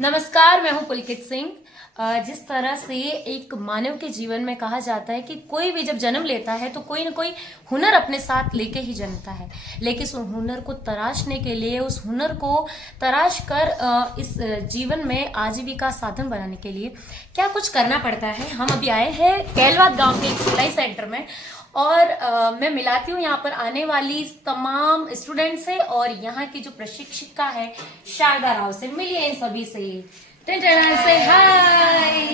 नमस्कार, मैं हूं पुलकित सिंह। जिस तरह से एक मानव के जीवन में कहा जाता है कि कोई भी जब जन्म लेता है तो कोई ना कोई हुनर अपने साथ लेके ही जन्मता है, लेकिन उस हुनर को तराशने के लिए, उस हुनर को तराश कर इस जीवन में आजीविका साधन बनाने के लिए क्या कुछ करना पड़ता है। हम अभी आए हैं कैलवाद गांव के एक सिलाई सेंटर में और मैं मिलाती हूँ यहाँ पर आने वाली तमाम स्टूडेंट से और यहाँ की जो प्रशिक्षिका है शारदा राव से। मिलिए इन सभी से। से हाय।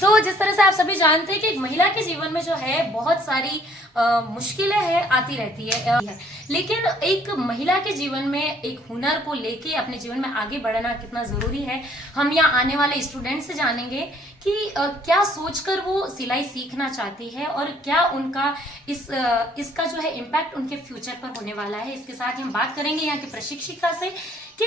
तो जिस तरह से आप सभी जानते हैं कि एक महिला के जीवन में जो है बहुत सारी मुश्किलें हैं, आती रहती है, लेकिन एक महिला के जीवन में एक हुनर को लेके अपने जीवन में आगे बढ़ना कितना जरूरी है, हम यहाँ आने वाले स्टूडेंट से जानेंगे कि क्या सोचकर वो सिलाई सीखना चाहती है और क्या उनका इसका जो है इम्पैक्ट उनके फ्यूचर पर होने वाला है। इसके साथ ही हम बात करेंगे यहाँ की प्रशिक्षिका से कि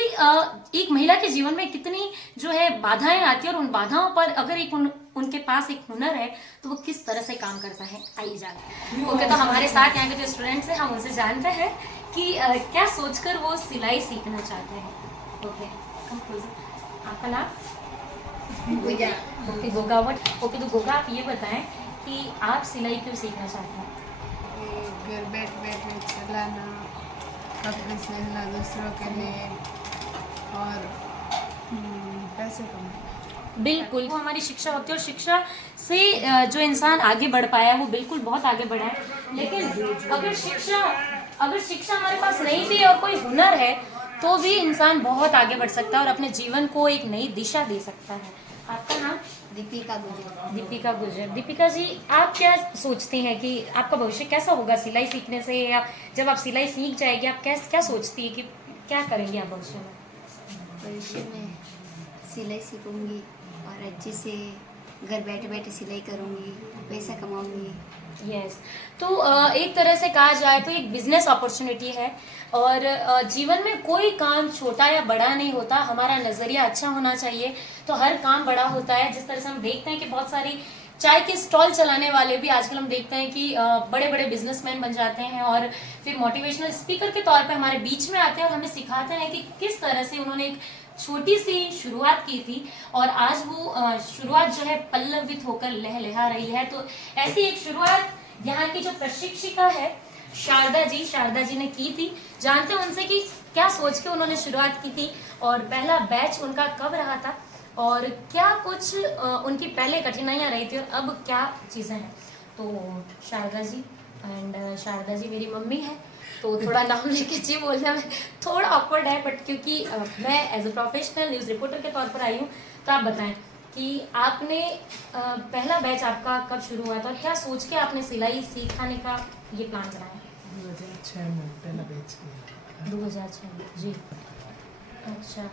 एक महिला के जीवन में कितनी जो है बाधाएं आती है और उन बाधाओं पर अगर एक उनके पास एक हुनर है तो वो किस तरह से काम करता है। आइए जानते। ओके, तो हमारे साथ यहाँ के जो स्टूडेंट्स हैं हम उनसे जानते हैं कि क्या सोचकर वो सिलाई सीखना चाहते हैं। ओके, आपका नाम? ओके गोगा। ओके, तो गोगा आप ये बताएं कि आप सिलाई क्यों सीखना चाहते हैं? घर बैठ बैठ चलाना, कपड़े सिलना दूसरों के लिए और पैसे कमाना। बिल्कुल, वो हमारी शिक्षा होती है और शिक्षा से जो इंसान आगे बढ़ पाया वो बिल्कुल बहुत आगे बढ़ा है। लेकिन अगर शिक्षा हमारे पास नहीं थी और कोई हुनर है तो भी इंसान बहुत आगे बढ़ सकता है और अपने जीवन को एक नई दिशा दे सकता है। आपका नाम? दीपिका गुजर। दीपिका गुजर। दीपिका जी, आप क्या सोचती हैं कि आपका भविष्य कैसा होगा सिलाई सीखने से, या जब आप सिलाई सीख जाएगी आप क्या सोचती है कि क्या करेंगी आप भविष्य में? भविष्य में सिलाई सीखूंगी और अच्छे से घर बैठे बैठे सिलाई करूंगी, पैसा कमाऊंगी। यस, तो एक तरह से कहा जाए तो एक बिजनेस अपॉर्चुनिटी है और जीवन में कोई काम छोटा या बड़ा नहीं होता, हमारा नजरिया अच्छा होना चाहिए तो हर काम बड़ा होता है। जिस तरह से हम देखते हैं कि बहुत सारी चाय के स्टॉल चलाने वाले भी आजकल हम देखते हैं कि बड़े बड़े बिजनेसमैन बन जाते हैं और फिर मोटिवेशनल स्पीकर के तौर पे हमारे बीच में आते हैं और हमें सिखाते हैं कि किस तरह से उन्होंने एक छोटी सी शुरुआत की थी और आज वो शुरुआत जो है पल्लवित होकर लहलहा रही है। तो ऐसी एक शुरुआत यहाँ की जो प्रशिक्षिका है शारदा जी ने की थी। जानते हैं उनसे कि क्या सोच के उन्होंने शुरुआत की थी और पहला बैच उनका कब रहा था और क्या कुछ उनकी पहले कठिनाइयां रही थी और अब क्या चीजें हैं। तो शारदा जी मेरी मम्मी है तो थोड़ा नाम लेके जी बोलने में थोड़ा ऑकवर्ड है, बट क्योंकि मैं as a professional news reporter के तौर पर आई हूँ तो आप बताएं कि आपने पहला बैच आपका कब शुरू हुआ था और क्या सोच के आपने सिलाई सीखने का ये प्लान बनाया? 2006 में पहला बैच किया। 2006 में जी। अच्छा,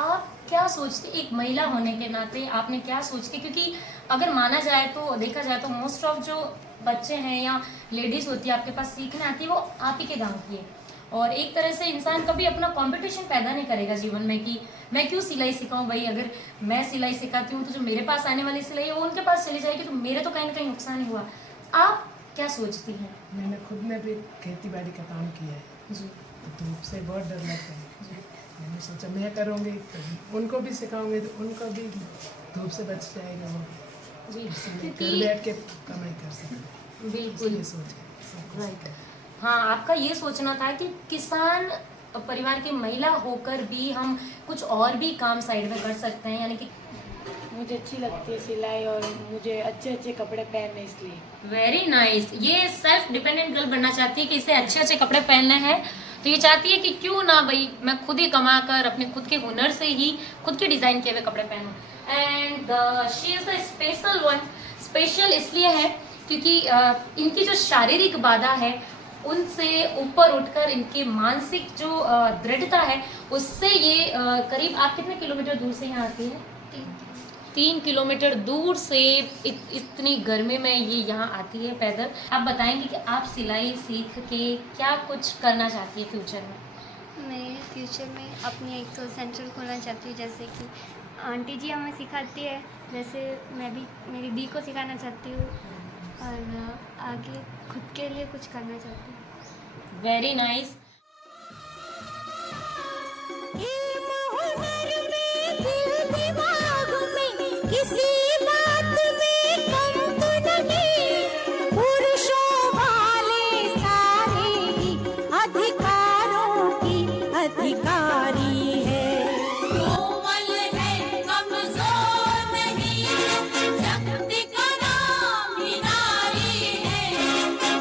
आप क्या सोचते, एक महिला होने के नाते आपने क्या सोच के, क्योंकि अगर माना जाए तो देखा जाए तो मोस्ट ऑफ जो बच्चे हैं या लेडीज होती है आपके पास सीखने आती है वो आप ही के गांव की है और एक तरह से इंसान कभी अपना कंपटीशन पैदा नहीं करेगा जीवन में कि मैं क्यों सिलाई सिखाऊं भाई, अगर मैं सिलाई सिखाती हूँ तो जो मेरे पास आने वाली सिलाई है वो उनके पास चली जाएगी तो मेरे तो कहीं ना कहीं नुकसान ही हुआ। आप क्या सोचती हैं? मैंने खुद ने भी खेती बाड़ी का काम किया है जी तो धूप से बहुत डर लगता है। मैंने सोचा मैं करूँगी तो उनको भी सिखाऊंगी तो उनको भी धूप से बच जाएगा वो जी, घर बैठ के कमाई कर सकते। बिल्कुल ये सोच के राइट। हाँ, आपका ये सोचना था कि किसान परिवार की महिला होकर भी हम कुछ और भी काम साइड में कर सकते हैं, यानी कि मुझे अच्छी लगती है सिलाई और मुझे अच्छे अच्छे कपड़े पहनने, इसलिए। Very nice. ये सेल्फ डिपेंडेंट गर्ल बनना चाहती है कि इसे अच्छे अच्छे कपड़े पहनने हैं तो ये चाहती है कि क्यों ना भाई मैं खुद ही कमा कर अपने खुद के हुनर से ही खुद के डिजाइन किए हुए कपड़े पहनूं। And she is the special one. Special इसलिए है क्योंकि इनकी जो शारीरिक बाधा है उनसे ऊपर उठकर इनकी मानसिक जो दृढ़ता है उससे ये करीब, आप कितने किलोमीटर दूर से यहाँ आती है? 3 किलोमीटर दूर से इतनी गर्मी में ये यहाँ आती है पैदल। आप बताएंगे कि आप सिलाई सीख के क्या कुछ करना चाहती है फ्यूचर में? मैं फ्यूचर में अपनी एक सेंटर खोलना चाहती हूँ, जैसे कि आंटी जी हमें सिखाती है, जैसे मैं भी मेरी दी को सिखाना चाहती हूँ और आगे खुद के लिए कुछ करना चाहती हूँ। Very nice. अधिकारी है। कोमल है कमजोर नहीं, शक्ति का नाम ही नारी है।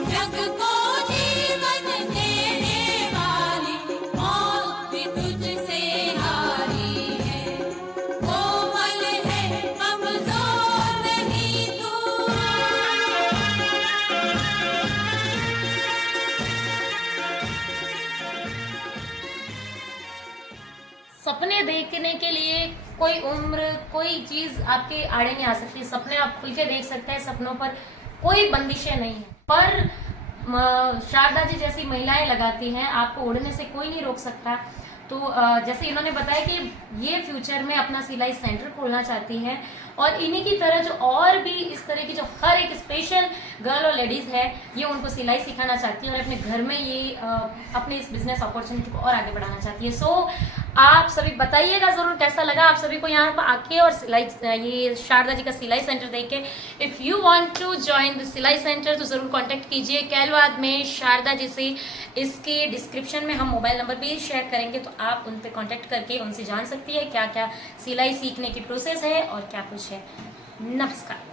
जग को जीवन देने वाली मौत भी तुझसे हारी है। कोमल है कमजोर नहीं तू। सपने देखने के लिए कोई उम्र कोई चीज आपके आड़े नहीं आ सकती। सपने आप खुल के देख सकते हैं, सपनों पर कोई बंदिशें नहीं है। पर शारदा जी जैसी महिलाएं लगाती हैं, आपको उड़ने से कोई नहीं रोक सकता। तो जैसे इन्होंने बताया कि ये फ्यूचर में अपना सिलाई सेंटर खोलना चाहती हैं और इन्हीं की तरह जो और भी इस तरह की जो हर एक स्पेशल गर्ल और लेडीज़ है, ये उनको सिलाई सिखाना चाहती है और अपने घर में ये अपने इस बिजनेस अपॉर्चुनिटी को और आगे बढ़ाना चाहती है। सो आप सभी बताइएगा ज़रूर कैसा लगा आप सभी को यहाँ पर आके और सिलाई ये शारदा जी का सिलाई सेंटर देख के। If you want to join the सिलाई सेंटर तो ज़रूर कांटेक्ट कीजिए कैलवाद में शारदा जी से। इसके डिस्क्रिप्शन में हम मोबाइल नंबर भी शेयर करेंगे, तो आप उन पर कांटेक्ट करके उनसे जान सकती है क्या क्या सिलाई सीखने की प्रोसेस है और क्या कुछ है। नमस्कार।